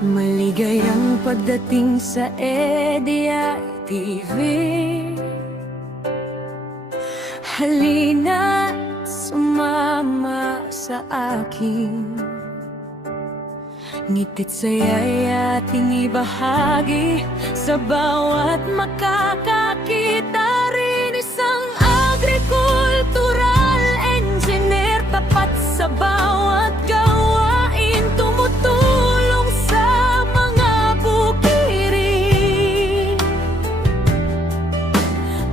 Maligayang pagdating sa EDI TV. Halina, sumama sa akin. Ngitit saya'y ating ibahagi sa bawat makakakita rin. Isang agricultural engineer, tapat sa bawat gawain, tumutulong sa mga bukirin.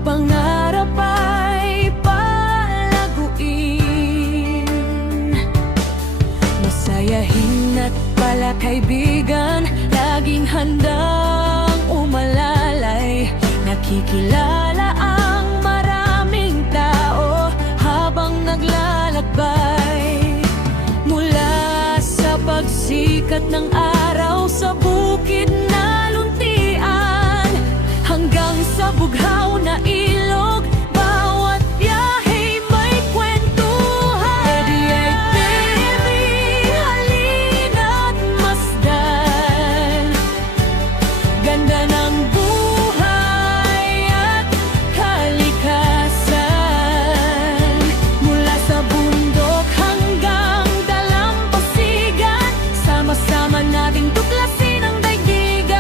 Pangarap ay palaguin, masayahin at pala kaibigan, laging handang umalalay. Nakikilala ang maraming tao habang naglalakbay. Mula sa pagsikat ng araw sa bukid na luntian, hanggang sa bughaw na ilog, bawat biyahe may kwentuhan. EDI TV, halina't masdan. Ganda ng buhay at kalikasan. Mula sa bundok hanggang dalampasigan, sama-sama nating tuklasin ang daigdigan.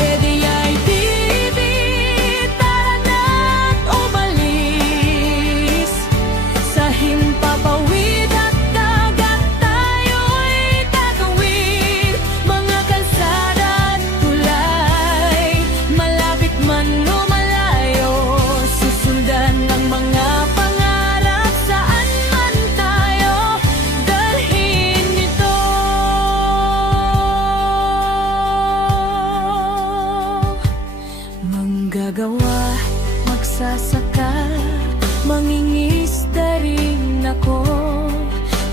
EDI TV, tara na't umalis sa himpapawid at dagat, tayo'y tatawid. Mga kalsada at tulay, malapit man o malayo, susundan ang mga pangarap saan man tayo dalhin ito. Manggagawa, magsasaka, mangingisda rin ako.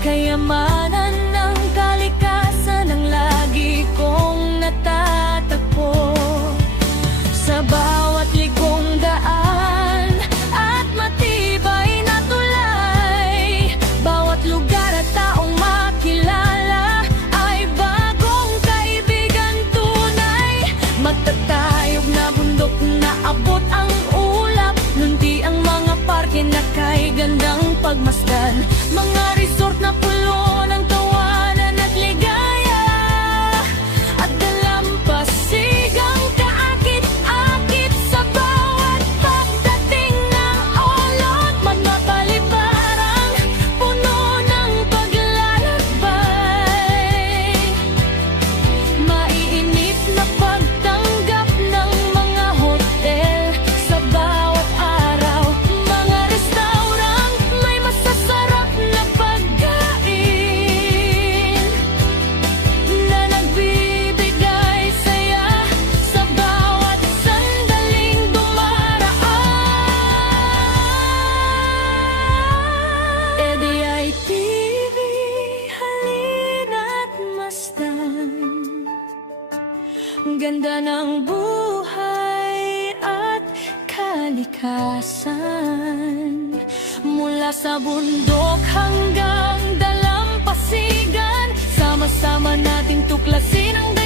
Kayamanan ng kalikasan ang lagi kong natatagpo. Sa bawat likong daan at matibay na tulay, bawat lugar at taong makilala ay bagong kaibigan tunay. Magtatayog na bundok na abot ang ulap, lunti ang mga parke na kay gandang pagmasdan. Mga resort na pulo ng tawanan at ligaya, at dalampasigang kaakit-akit sa bawat pagdating ng olot. Mga paliparang puno ng paglalakbay, maiinit na pagtanggap ng mga hotel sa bawat araw. Mga restaurant may masasarap na pagkain na nagbibigay saya sa bawat sandaling dumaraan. EDI TV, halina't masdan. Ganda ng buhay at kalikasan. Mula sa bundok hanggang dalampasigan, sama-sama nating tuklasin ang